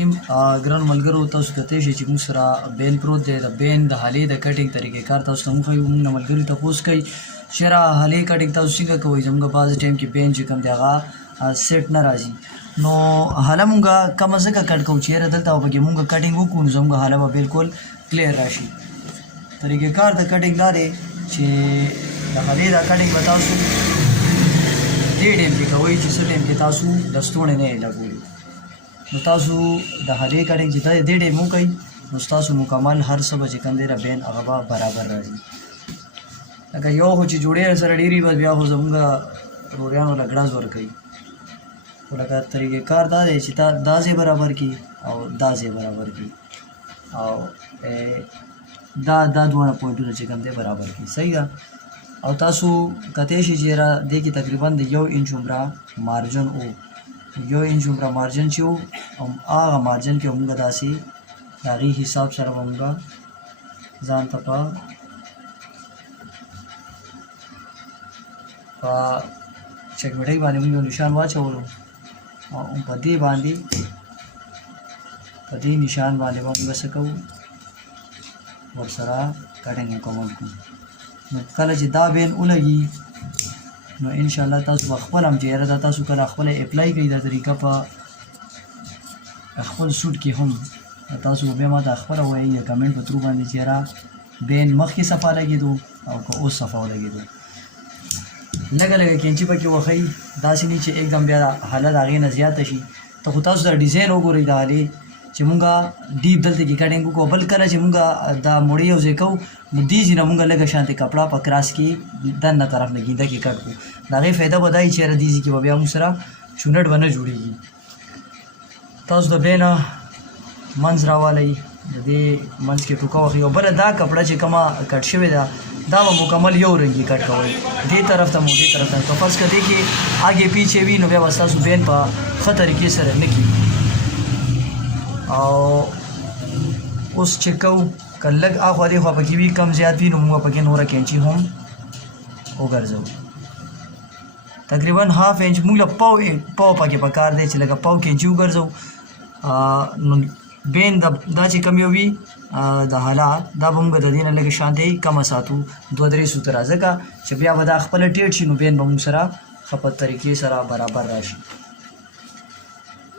هم ګران ملګرو تاسو کته شي چې موږ سره بین پروت دی د بین د حالې د کټینګ طریقې کار تاسو ته موږ ملګري تاسو کوي چې را حالې کټینګ تاسو څنګه کوئ زموږ باز ټایم کې بین چې کوم دی هغه سیټ نه راځي نو حاله موږ کوم ځکه کټ کوو چې دلته وبګي موږ کټینګ وکړو زموږ حاله به بالکل کلیر راشي طریقې کار د کټینګ دا دی چې د حالې د کټینګ به تاسو دې ټایم کې کوئ چې څه ټایم کې تاسو د ستونې نه لګوئ نو تاسو د حالې کټینګ چې دې ټایم وکړئ نو تاسو مکمل هر څه به چې کوم دی بین هغه به برابر راځي لکه یو خو چې جوړې سره ډېرې بس بیا خو زموږ روریانو له ګړز ورکوي خو لکه طریقې کار دا دی چې دا ځای برابر کړي او دا ځای برابر کړي او دا دواړه پوینټونه چې کوم دی برابر کړي صحیح ده او تاسو کتی شي چې دې کې تقریبا د 1 انچ عمره مارجن او 1 انچ عمره مارجن چې او هغه مارجن کې موږ داسې د هغې حساب سره به موږ ځان ته په چکمټۍ باندې موږ یو نشان واچولو او په دې نشان باندې به موږ څه کوو ورسره کټینګ مکمل کوو نو کله چې دا بین ولګي نو انشاءالله تاسو به خپل هم چې یاره دا تاسو کله خپله اپلای کړئ دا طریقه په خپل سوټ کې هم تاسو بیا ما ته خپله وایي یا کمنټ په ترو باندې چې یاره بین مخکې صفا لګېدو او که اوس صفا ولګېدو لږه لږه کینچي پکې وښئ داسې نه چې एकदम بیا حالت هغې نه زیاته شي ته خو تاسو دا ډیزاین وګورئ د حالې چې مونږ ډیپ دلته کې کټینګ وکړو بل کله چې مونږ دا موړې یو ځای کوو نو دې ځای نه مونږ لږه شانتې کپړه په کراس کې دننه طرف نه ګینده کې کټ کړو د هغې فایده به دا وي چې یاره دې ځای کې به بیا مونږ سره چونټ به نه جوړېږي تاسو د بینه منځ راوالی د دې منځ کې ټوکه وښئ او بله دا کپړه چې کومه کټ شوې ده دا به مکمل یو رنګي کټ کوئ دې طرف ته مو دې طرف ته که فرض که دې کې آګې پیچې وي نو بیا به ستاسو بین په ښه طریقې سره نه کېږي او اوس چې کوو که لږ اخوا دېخوا پکې وي کم زیات وي نو موږ پکې نوره کینچي هم وګرځوو تقریبا هاف انچ موږ له پاو پکې پکار دی چې لږه پاو کینچي وګرځوو نو بین دا چې کم یو وي د حالات دا به موږ د دې نه لږې شانتې کمه ساتو 2-3 سوتره ځکه چې بیا به دا خپله ټیټ شي نو بین به موږ سره ښه په طریقې سره برابر راشي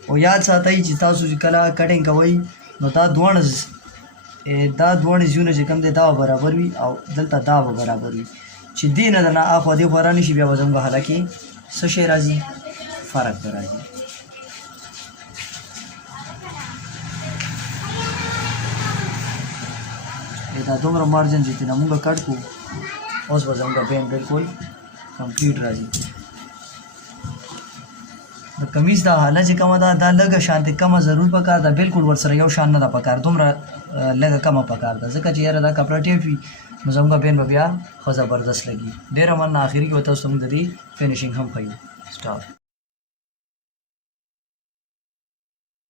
او یاد ساتئ چې تاسو چې کله کټینګ کوئ نو دا دواړه زیونه چې کوم دی دا به برابر وي او دلته دا به برابر وي چې دې نه د نه اخوا دېخوا را نه شي بیا به زموږ حاله کې څه شی راځي فرق به راځي دا دومره مارجن چې تېنه مونږ کټ کړو اوس به زموږ بین بالکل کمپلیټ راځي د کمیز دا حاله چې کومه ده دا لږه شانتې کمه ضرور پکار ده بالکل ورسره یو شان نه ده پکار دومره لږه کمه پکار ده ځکه چې یاره دا کپړه ټیټ وي نو زموږ بین به بیا ښه زبردست لګي ډېره مننه آخري کې به تاسو ته موږ د دې فینیشینګ هم ښیو سټاپ